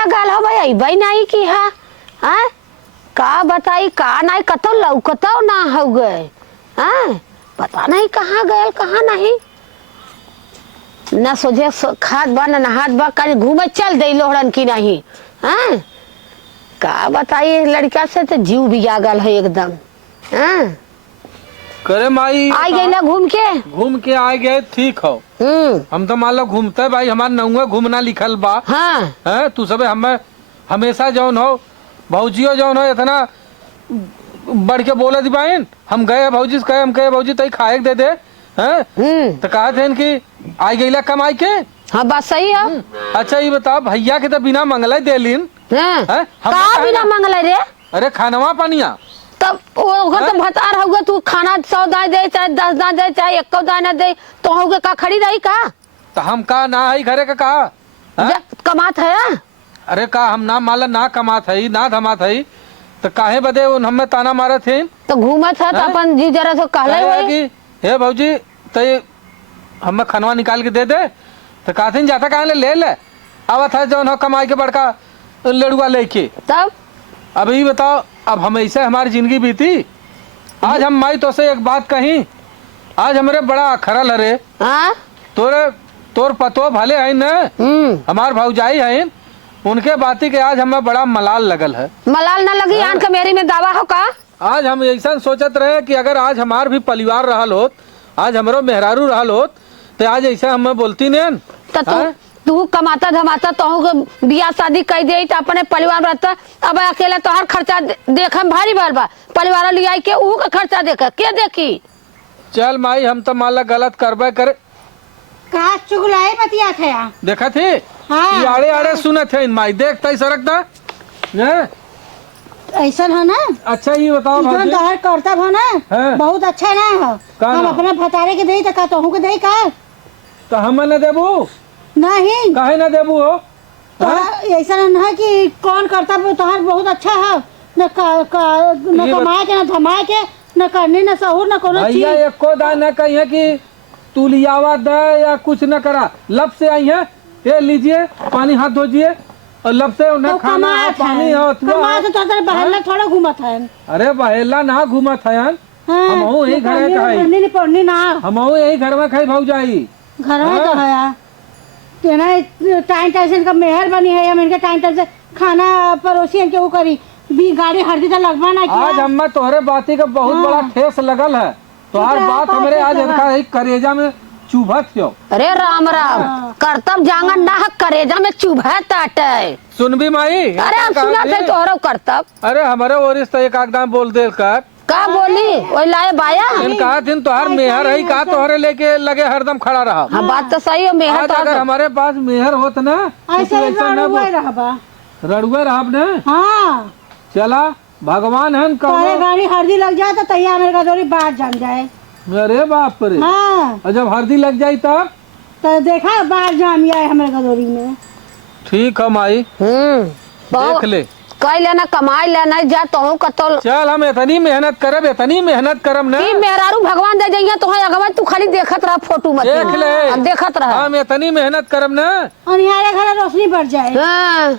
बिया गाल हो भाई भाई नहीं की हाँ का बताई का नहीं कतो लौकतो ना हो गए हाँ पता नहीं कहाँ गए कहाँ नहीं न सोझे खाद बा न नहात बा कहीं घूमे चल दे लोहड़न की नहीं हाँ का बताइए लड़का से तो जीव भी जागल है एकदम हाँ करे माई आई गई ना घूम के आ गए ठीक हो। हम तो मान लो घूमते भाई हमारे नौवे घूमना लिखल बा हाँ है तू सब हमें हमेशा जौन हो भौजियो जौन हो इतना बढ़ के बोले दी बाइन हम गए भौजी से कहे हम कहे भौजी तई खाए दे दे हैं तो कहा थे कि आई गईला कमाई के हाँ बात सही है। अच्छा ये बताओ भैया के तो बिना मंगला देलिन का बिना मंगला रे अरे खानवा पानिया तब वो तो भतार होगा तू खाना 100 दाए दे चाहे 10 दाए दे चाहे 1 दाए न दे तो होगे का खड़ी रही का तो हम का ना है घरे का कहा कमात है अरे का हम ना माला ना कमात है ना धमात है तो काहे बदे हमें ताना मारे थे तो घूमत है तो अपन जी जरा से कहले कि हे भौजी तो हमें खनवा निकाल के दे दे तो कहते जाता कहा ले ले आवत है जो कमाई के बड़का लड़ुआ लेके तब अब ये बताओ अब हम ऐसे हमारी जिंदगी बीती आज हम माई तो से एक बात कही आज हमारे बड़ा खरल हरे तोर पतो भले है न हमार भौजाई है उनके बाती के आज हमें बड़ा मलाल लगल है। मलाल ना लगी आन के मेरी में दावा हो का आज हम ऐसा सोचत रहे कि अगर आज हमार भी परिवार रहल होत आज हमारो मेहरारू रहल होत तो आज ऐसा हमें बोलती नहीं तू कमाता धमाता तो बियाह शादी कर दे तो अपने परिवार रहता अब अकेला तो हर खर्चा देखम भारी भर बा परिवार लिया के ऊ का खर्चा देख के देखी चल माई हम तो माला गलत करबे करे का चुगलाई बतिया थे देखा थे हाँ, आड़े आड़े सुने थे माई देखता सरकता ऐसा है ना। अच्छा ये बताओ तोहर कर्तव्य है ना बहुत अच्छा ना हो हम अपने भतारे के दे तो तोहू के दे का तो हम न देबू नहीं काहे न देबू हो ऐसा ना है कि कौन कर्तव्य तोहर बहुत अच्छा है न कमाए के न धमाए के न करनी न सहूर न कोनो चीज भैया एको दा न कहिए कि तू लियावा दे या कुछ न करा लब से आई है ये लीजिए पानी हाथ धोजिए और लब से उन्हें खाना है पानी हो तो बहला थोड़ा घूमत है अरे बहेला ना घूमत है हम यही घर में खाई ना हम यही घर में खाई भौजाई घर में तो है तेना टाइम टाइम का मेहर बनी है हम इनके टाइम टाइम से खाना परोसी के वो करी भी गाड़ी हर दिन लगवा ना आज हम तोहरे बाती का बहुत बड़ा ठेस लगल है तोहर बात हमारे आज करेजा में चुभत क्यों। अरे राम राम कर्तव्य जांगन ना करेजा में चुभत आटे सुन भी माई अरे हम सुना थे तोहरो कर्तव्य अरे हमारे ओरिस तो एक आगदाम बोल दे कर का बोली वही लाए बाया कहा दिन तोहर मेहर है का तोहरे लेके लगे हरदम खड़ा रहा। हाँ बात तो सही है मेहर तो अगर हमारे पास मेहर होत ना रड़ुए रहा ने हाँ चला भगवान है गाड़ी हल्दी लग जाए तो तैयार मेरे कदोरी बात जम जाए। अरे बाप रे हाँ और जब हल्दी लग जाये तब तो देखा बात जाम आए हमारे कदोरी में ठीक है माई देख ले कई लेना कमाई लेना जा तो कतो चल हम इतनी मेहनत करब ना मेहरारू भगवान दे जाइए तो अगवा तू खाली देखत रहा फोटो मत देख ले देखत रहा हम इतनी मेहनत करब ना और यारे घर रोशनी बढ़ जाए।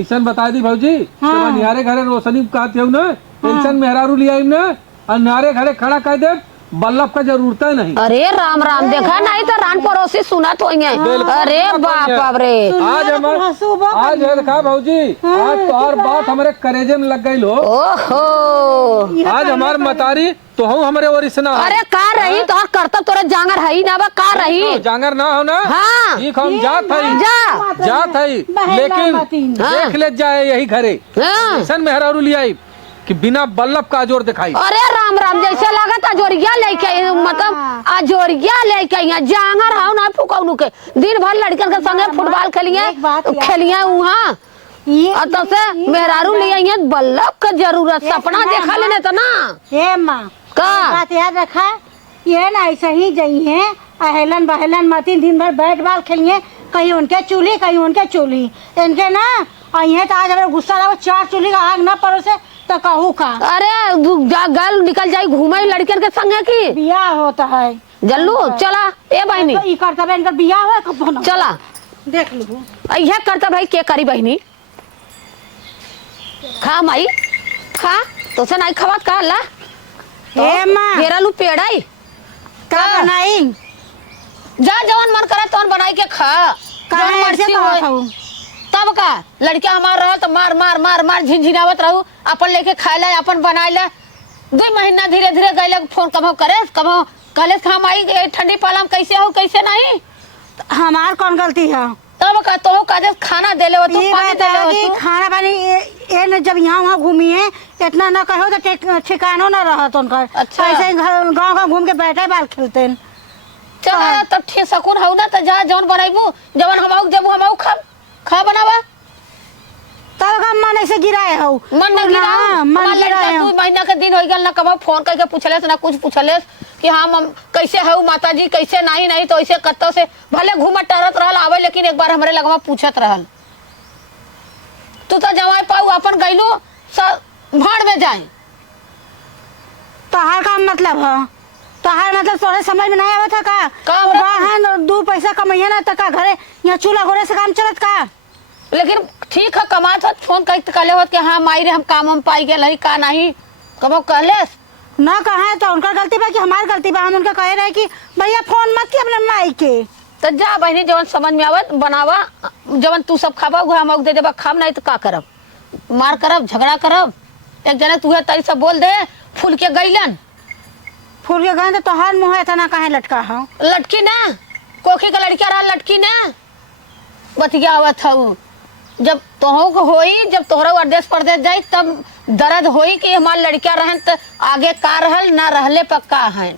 ऐसा बता दी भौजी निहारे घरे रोशनी कहते हो ना ऐसा मेहरारू लिया ना और निहारे घरे खड़ा कर दे बल्लभ का जरूरत है नहीं। अरे राम राम देखा नहीं तो रान पड़ोसी सुनत हो अरे बाप रे आज है देखा भौजी आज तो और बात हमारे करेजे में लग गई लो आज हमारे मतारी तो हूँ हमारे ओरिस ना अरे का रही तो कर्तव्य तोरे जांगर है ना बा का रही जांगर ना हो ना ठीक हम जात है लेकिन देख ले जाए यही घरे ऐसा मेहरारू लिया कि बिना बल्लभ का अजोर दिखाई। अरे राम राम जैसे लागत अजोरिया लेके मतलब अजोरिया लेके यहाँ जांगर हाउ ना फुकौनु के दिन भर लड़कन के संगे फुटबॉल खेलिए वहाँ तो से मेहरारू लिए बल्लभ का जरूरत सपना देखा लेने तो ना हे माँ का बात याद रखा ये ना ऐसा ही जाई है अहलन बहलन मती दिन भर बैट बॉल खेलिए कहीं उनके चूल्ही कहीं उनके चूल्ही इनके ना ये तो आज अगर गुस्सा रहा 4 चूल्ही का आग ना परोसे तो कहू का अरे गल निकल जाये घूमे लड़कियन के संगे की बियाह होता है जल्लू चला ए बहनी करता है इनका बियाह है कब चला देख लो यह करता भाई के करी बहनी खा माई खा तो से नहीं खवात का ला हे माँ घेरा लू पेड़ाई का बनाई जा जवन मन करे तवन बनाई के खा काहे जवन ऐसे मर्जी कहत होए। हूँ तब का लड़का हमार रहा तो मार मार मार मार झिनझिनावत रहू अपन लेके खाए ला अपन बनाए ला 2 महीना धीरे धीरे गए फोन कभो करे कभो कले हम आई ठंडी पाला में कैसे हो कैसे नहीं हमार कौन गलती है तब का तो का खाना दे ले तू ये पानी दे बता ले कि तू खाना पानी ये न जब यहाँ वहाँ घूमी है इतना न कहो तो ठिकानो न रहा तो उनका अच्छा। ऐसे गाँव गाँव घूम के बैठे बाल खेलते हैं चल तब ठीक सकून हो ना तो जा जवन बनाइबू जवन हम जब हम खा बनावा तब का मन ऐसे गिराए हो मन न गिरा मन गिराए हो 2 महीना के दिन हो गया ना कब फोन करके पूछले ना कुछ पूछले कि हम कैसे हो माता जी कैसे नहीं तो ऐसे कत्तो से भले घूमत टहरत रहल आवे लेकिन एक बार हमरे लगवा पूछत रहल तू तो जवाई पाऊ अपन गइलू भाड़ में जाए तोहार का मतलब है तोहार मतलब तोरे समझ में नहीं आवत है का का वो मतलब? बाहर 2 पैसा कमाइए ना तका घरे यहाँ चूल्हा गोरे से काम चलत का लेकिन ठीक है कमात हो फोन करके कहले होत कि हाँ माई रे हम काम हम पाई गेल का नहीं कबो कहलेस ना कहा तो उनका गलती बा कि हमार गलती बा हम उनका कहे रहे कि भैया फोन मत की अपने माई के तो जा बहनी जवन समझ में आवत बनावा जवन तू सब खाबा उहे हम दे देबा खाम नहीं तो का करब मार करब झगड़ा करब एक जने तू तई सब बोल दे फूल के गईलन फूल के गए तो तोहार मुँह इतना काहे लटका हो लटकी ना कोखी का लड़किया रहा लटकी ना बतिया आवत हूँ जब तोहू को होई जब तोहरा परदेश परदेश जाई तब दर्द होई कि हमार लड़किया रहन तो आगे का रहल ना रहले पक्का है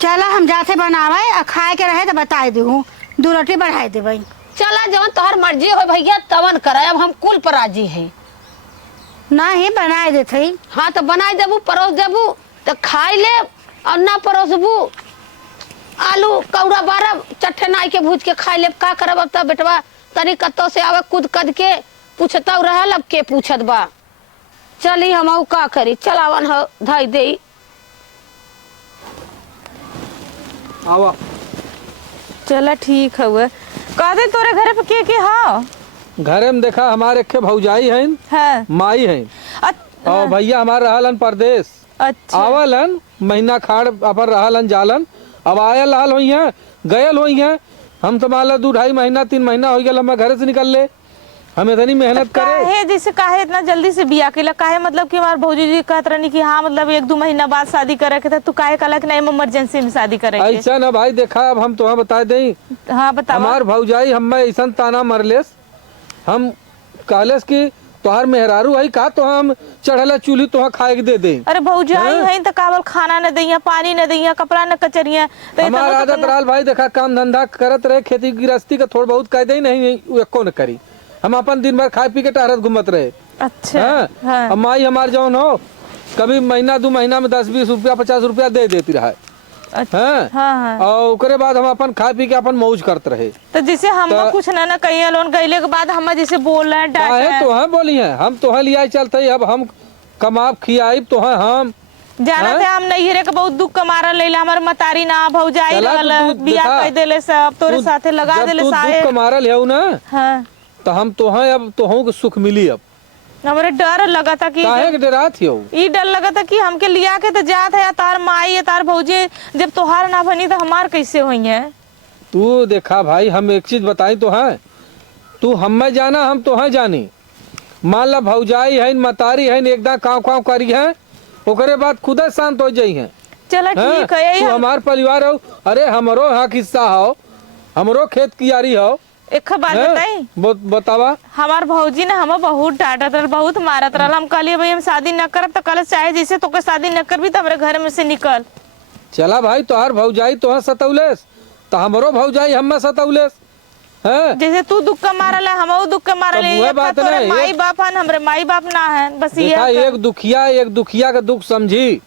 चला हम जाते बनावे और खाए के रहे तो बताए दू 2 रोटी बढ़ाए दे भाई चला जवन तोहर मर्जी हो भैया तवन कर अब हम कुल पर राजी है ना ही बनाए देते हाँ तो बनाई देबू परोस देबू तो खाई ले और ना परोसबू आलू कौड़ा बारब चट्टे नाई के भूज के खाई ले का करब अब तब बेटवा तनी कत्तो से आवे कूद कद के पूछता रहल अब के पूछत बा चली हम का करी चलावन हो धाई दे आवा चला ठीक है कहते तोरे घरे पे के हाँ घरे में देखा हमारे के भौजाई हैं हाँ माई हैं और भैया हमारे रहलन परदेश अच्छा आवलन महीना खाड़ अपन रहलन जालन अब आयल हाल हुई है गयल हुई है हम तो मान लो 2-2.5 महीना 3 महीना हो गया हम घरे से निकल ले हम इतनी मेहनत करे काहे जैसे काहे इतना जल्दी से बिया केला काहे मतलब कि हमारे भौजी जी कहत रहनी कि हाँ मतलब 1-2 महीना बाद शादी करे के था तू काहे कहला कि नहीं इमरजेंसी में शादी करे के ऐसा ना भाई देखा अब हम तुम्हें बता दें हाँ बता हमार भौजाई हमें ऐसा ताना मरलेस हम कहलेस कि तोहार मेहरारू है का तो हम चढ़ला चूल्ही तोहा खाए के दे दे अरे भौजाई है तो कावल खाना न दैया पानी न दैया कपड़ा न कचरिया तो हमार आदत रहल भाई देखा काम धंधा करत रहे खेती गृहस्थी का थोड़ा बहुत कह दे नहीं एको न करी हम अपन दिन भर खाए पी के टहरत घूमत रहे अच्छा हाँ। अब माई हमार जौन हो कभी महीना 2 महीना में 10-20 रुपया 50 रुपया दे देती रहा हाँ हाँ और ओकरे बाद हम अपन खा पी के अपन मौज करते रहे तो जैसे हम कुछ ना कहिए लोन गईले के बाद हम जैसे बोल रहे हैं काहे तोहे बोली है हम तोहे लिया चलते अब हम कमाब खियाई तोहे हम जाना थे हम नहीं रे के बहुत दुख कमारा लेला हमर मतारी ना भौजाई लगल बिया कह देले सब तोरे साथे लगा देले साहे दुख कमारा लेऊ ना हां तो हम तोहे अब तोहू के सुख मिली अब हमरे डर लगा था कि काहे के डरा थियो ई डर लगा था कि हमके लिया के तो जात है तार माई तार भौजी जब तोहार ना बनी तो हमार कैसे होई है तू देखा भाई हम एक चीज बताई तो है तू हमें जाना हम तोहे जानी मान ला भौजाई है मतारी है एकदम काव काव करी है ओकरे बाद खुद शांत हो जाई है चलो ठीक है तू हमार परिवार हो अरे हमरो हाँ किस्सा हो हमरो खेत कियारी हो एक बात बताई बतावा हमार भौजी ने हमें बहुत डांटत रहा बहुत मारत रहा हम कहलिए भाई हम शादी न करब तो कल चाहे जैसे तो शादी न करबी तो हमारे घर में से निकल चला भाई तोहार भौजाई तोहा सतौलेस तो हमरो भौजाई हमें सतौलेस है जैसे तू दुख का मारल है हम दुख का मारल है बात नहीं माई बाप है हमरे माई बाप ना है बस ये एक दुखिया का दुख समझी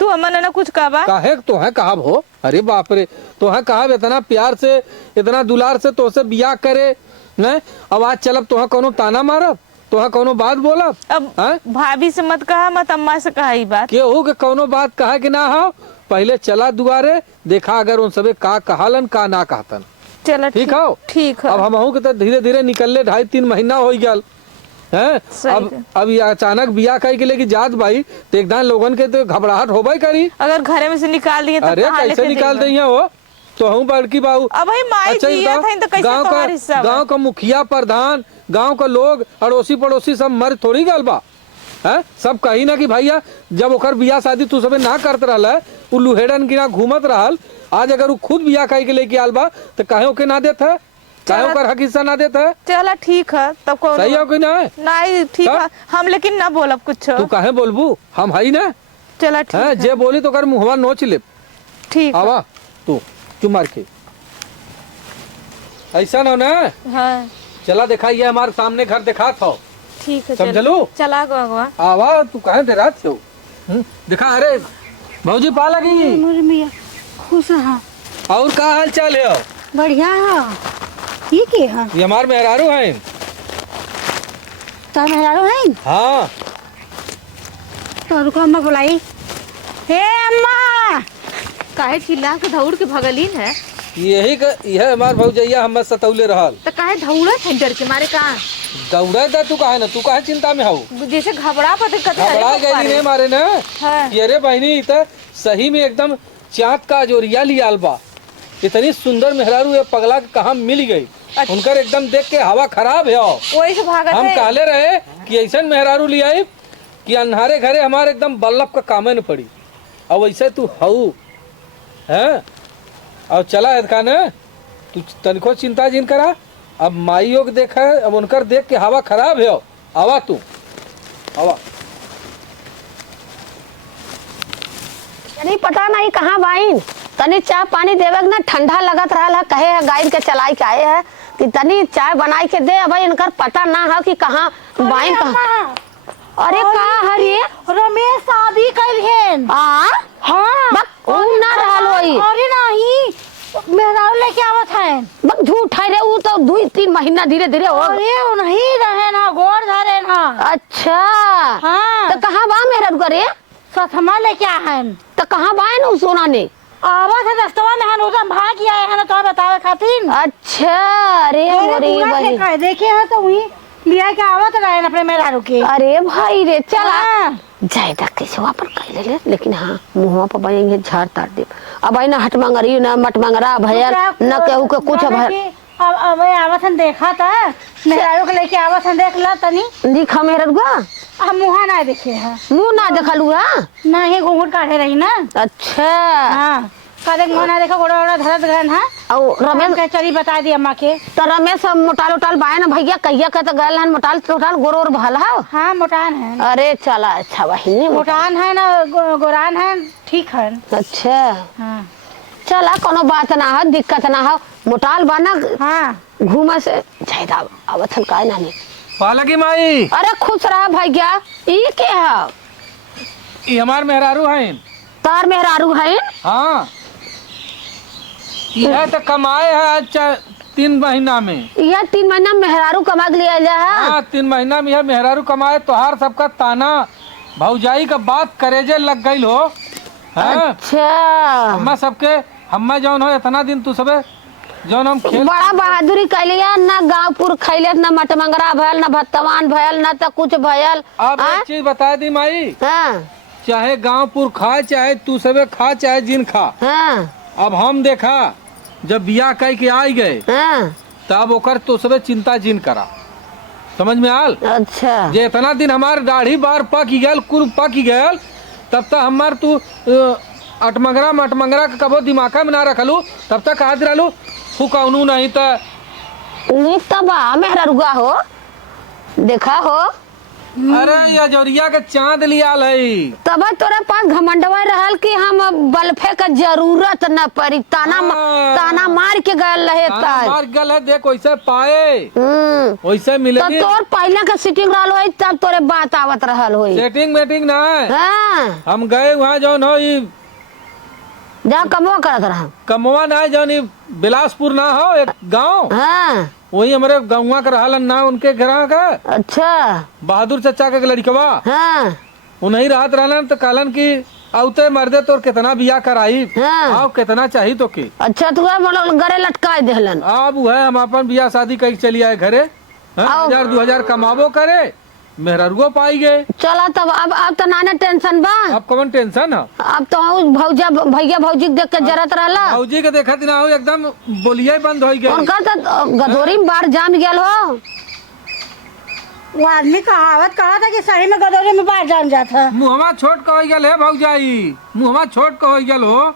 तू हमने ना कुछ कहा काहे तो है कहा हो अरे बाप रे तो है कहा इतना प्यार से इतना दुलार से तो से बियाह करे न अब आज चलब तो कोनो ताना मारब तो कोनो बात बोलब अब भाभी से मत कहा मत अम्मा से कहा बात केहू के कोनो बात कहा कि ना हो पहले चला दुआरे देखा अगर उन सबे का कहालन का ना कहतन चलो ठीक हो ठीक है अब हम तो धीरे धीरे निकलले 2.5-3 महीना हो गया हैं। सही अब ये अचानक बियाह कई के लेके जात भाई तो एकदम लोगन के तो घबराहट होबे करी। अगर घरे में से निकाल दिए तो अरे कहाँ कैसे लेके निकाल देंगे? दिया हो तो हूँ बड़की बाबू। अब भाई माई अच्छा जिया था तो कैसे गांव तुम्हारा हिस्सा बा? गांव का मुखिया प्रधान गांव का लोग अड़ोसी पड़ोसी सब मर थोड़ी गल बा है। सब कही ना कि भैया जब ओकर बियाह शादी तू सबे ना करत रहल उ लुहेड़न गिना घूमत रहल, आज अगर उ खुद बियाह कई के लेके आल बा तो काहे ओके ना देत है, काहे ओकर हक हिस्सा ना देत है। चला ठीक है तब को सही हो कि ना है? नहीं ठीक है हम लेकिन ना बोलब कुछ। तू काहे बोलबू, हम हई ना। चला ठीक है है जे बोली तो कर मुहवा नोच ले। ठीक है। आवा तू चुप मार के ऐसा ना ना। हाँ चला देखा ये हमारे सामने घर दिखा था। ठीक है समझलू? चला गवा आवा तू काहे डरात हो? दिखा। अरे भौजी पा लगी नूर मिया खुश रहा। और का हाल चाल है? बढ़िया है। ये के है? ये हमार मेहरारू हैं। तो मेहरारू है? हाँ तो रुको अम्मा बुलाई। हे अम्मा काहे चिल्ला के दौड़ के भगलीन है यह हमार भौजैया हम सतौले रहल। तो काहे दौड़त है डर के मारे कहाँ दौड़ा दा तू काहे ना, तू काहे चिंता में हो? जैसे घबरा पते कते घबरा गई रे मारे ना। हाँ। कि अरे बहनी इ त सही में एकदम चाँद का जोरिया लियाल बा। इतनी सुंदर मेहरारू ये पगला के कहाँ मिल गई। अच्छा। उनकर एकदम देख के हवा खराब है। वही से भागत हम है। काले रहे कि ऐसा मेहरारू लियाई कि अन्हारे घरे हमारे एकदम बल्लभ का कामे न पड़ी। अब वैसे तू हऊ है। अब चला है खाने तू तनिको चिंता जिन करा। अब माइयों के देखा है, अब उनकर देख के हवा खराब है। आवा तू आवा। नहीं पता नहीं कहाँ बाइन तनी चाय पानी देवे ना ठंडा लगत रहा है। कहे है गाइन के चलाई के आए है कि तनी चाय बनाई के दे। अब इनकर पता ना है कि कहाँ बाइन कहाँ। अरे का हरी रमेश शादी कइल हाँ बक ऊ ना रहल होई। अरे नहीं मेहरारू लेके आवत है। बक झूठ है रे। ऊ तो 2-3 महीना धीरे धीरे हो। अरे वो नहीं रहे ना गोर धरे ना। अच्छा हाँ तो कहाँ बा मेहरा करे सथमा लेके आहन। तो कहाँ बाइन ऊ सोना ने आवत है दस्तवा में हन उधर भाग गया है ना तो बतावे खातिर। अच्छा अरे मोरी बहन देखे हैं तो वही बिया के आवत रहे अपने मेहरारू के। अरे भाई रे चला हाँ। जाए तक कैसे वापर कर ले लेकिन हाँ मुँह पर बनेंगे झाड़ तार दे। अब आई ना हट मंगरी ना मट मंगरा भयल न केहू के कुछ भयल। अब आवत हन देखा था मेहरारू के लेके आवत हन देख ला तनी दिखा मेहरा गुआ हम मुहा ना देखे है। मुँह ना देखलू है नहीं घूंघट काढ़े रही ना। अच्छा हाँ कदे मुहा ना देखा गोड़ा गोड़ा धरत गन है। और रमेश के चली बता दी अम्मा के। तो रमेश मोटाल उटाल बाय ना भैया कहिया के तो गल हन मोटाल टोटाल गोर और भल है। हाँ मोटान है। अरे चला अच्छा बहिनी मोटान है ना गोरान है ठीक है। अच्छा हाँ चला कोनो बात ना है दिक्कत ना है मोटाल बना हाँ घूमे से ज्यादा आवत का ना नहीं। पालकी माई अरे खुश रहा भैया ई के है ये हमार मेहरारू हैं। तार मेहरारू है। हाँ यह तो कमाए है आज 3 महीना में। यह 3 महीना मेहरारू कमा के लिया जा है। हाँ 3 महीना में यह मेहरारू कमाए तोहार सबका ताना भौजाई का बात करेजे लग गई हो। हाँ अच्छा हम्मा सबके हम्मा जौन हो इतना दिन तू सबे जौन हम खेल बड़ा बहादुरी कैलिया ना गाँवपुर खैले ना मटमंगरा भयल ना भत्तवान भयल ना तो कुछ भयल। अब एक चीज बता दी माई हाँ चाहे गांवपुर खा चाहे तू सबे खा चाहे जिन खा। हाँ अब हम देखा जब बियाह कह के आई गए हाँ तब ओकर तो सबे चिंता जिन करा समझ में आल। अच्छा जे इतना दिन हमार दाढ़ी बार पक गयल कुर पक गयल तब तक हमार तू अटमंगरा मटमंगरा के कबो दिमाग में ना रखलू तब तक हाथ रहलू फुकौनू नहीं तो नहीं तब मेहरा रुआ हो देखा हो। अरे ये जोरिया के चांद लियाल है। तब तोरे पास घमंडवा रहल कि हम बल्फे का जरूरत न पड़ी ताना ताना मार के गल रहे मार गल है देख वैसे पाए वैसे मिले तो तोर पहले का सीटिंग रहल होई तब तोरे बात आवत रहल होई। सेटिंग मेटिंग ना है। हाँ हम गए वहाँ जौन हो जा कमवा करत रहा कमवा ना है जौन बिलासपुर ना हो एक गांव हाँ वही हमारे गाँव का रहलन ना उनके घर का। अच्छा बहादुर चचा के लड़कवा हाँ उन्हीं रात रहलन तो कहलन की औते मर्दे तोर कितना बियाह कराई हाँ। आओ कितना चाहिए तो की। अच्छा तू मतलब गरे लटकाए देहलन। अब है हम अपन बियाह शादी कई चली आए घरे 1000 2000 कमाबो करे मेहररुओ पाई गए। चला तब अब तो नाने टेंशन बा। अब कौन टेंशन है? अब तो भौजा भैया भौजी देख के जरत रहला। भौजी के देखत ना हो एकदम बोलिया ही बंद हो गई। उनका तो गदोरी में बाढ़ जाम गेल हो। वो आदमी कहावत कहा था कि सही में गदौरी में बाढ़ जाम जाता। मुहमा छोट कह गल है भौजाई, मुहमा छोट कह गल हो।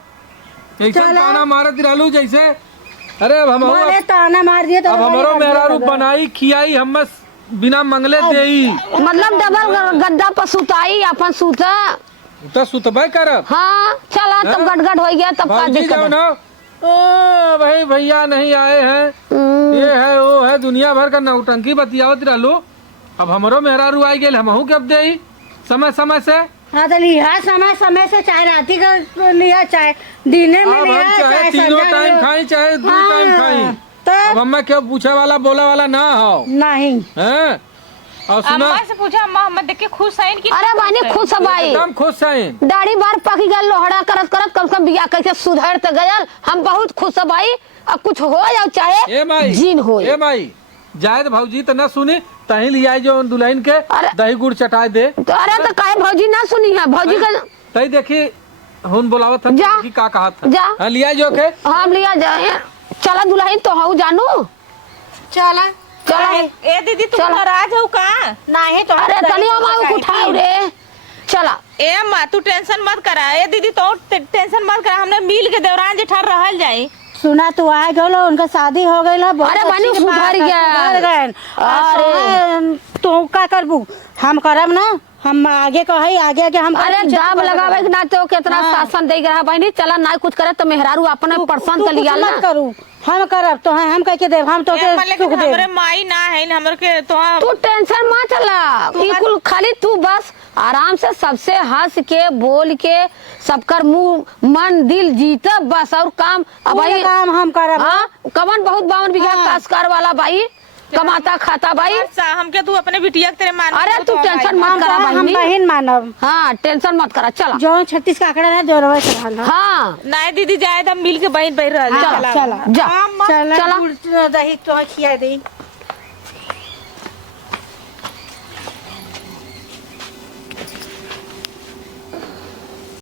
ऐसे ताना मारत रहलू जैसे अरे अब हम ताना मार दिए तो अब हमारो मेहरारू बनाई खियाई हम बिना मंगले देई। मतलब डबल गद्दा पर सुताई अपन सूता तो सुतबे करब। हाँ चला तब गटगट हो गया तब का दिक्कत है? ना भाई भैया नहीं आए हैं, ये है वो है, दुनिया भर का नौटंकी बतियावत रहलू। अब हमारो मेहरारू आई गेल हमहू कब देई समय समय से। हाँ तो लिया समय समय से, चाहे राती का लिया चाहे दिने में लिया चाहे तीनों टाइम खाई चाहे 2 टाइम खाई। तो अब हमें क्यों पूछे वाला बोला वाला ना हो नहीं हैं? और सुना अम्मा से पूछा, अम्मा हम देख के खुश हैं कि अरे बानी खुश भाई एकदम खुश हैं। दाढ़ी बार पकी गल लोहड़ा करत करत कम से कम बिया कैसे सुधर त गयल। हम बहुत खुश है भाई। अब कुछ हो जाओ चाहे जीन हो। ए माई जायद भौजी तो न सुनी तही लिया जो दुल्हन के दही गुड़ चटा दे। तो अरे तो काहे भौजी ना सुनी है? भौजी का तही देखी हुन बुलावत था कि का कहा था। जा हां लिया जो के हम लिया जाए। चला दुल्हन तो हूँ जानू। चला चला ए दीदी तुम नाराज हो का? नहीं तो अरे तनिया माऊ उठाओ रे। चला ए अम्मा तू टेंशन मत करा। ए दीदी तो टेंशन मत करा, हमने मिल के देवरान जेठार रहल जाई। सुना तू आ गलो, उनका शादी हो गई। अरे बानी सुधर गया। अरे तू का करबू? हम करब ना, हम आगे कही आगे आगे हम। अरे दाब लगावे के ना तो कितना शासन दे रहा बहनी। चला ना कुछ करे तो मेहरारू अपने पर्सन के लिया मत करू, हम करब तो हम कह के देव। हम तो के सुख दे। हमरे माई ना है हमरे के तो तू टेंशन मत चला। बिल्कुल खाली तू बस आराम से सबसे हंस के बोल के सबकर मुंह मन दिल जीत बस। और काम अब भाई काम हम करब। हाँ कवन बहुत 52 बीघा काशकार वाला भाई कमाता खाता भाई। हमके तू अपने बिटिया के तेरे मान। अरे तू टेंशन मत करा हम बहन मानब। हाँ टेंशन मत करा। चला जो 36 का आंकड़ा है जोरवा चढ़ा। हाँ नहीं दीदी जाए हम मिल के बहन बहन रह। चला जा चला दही तो खिया दे।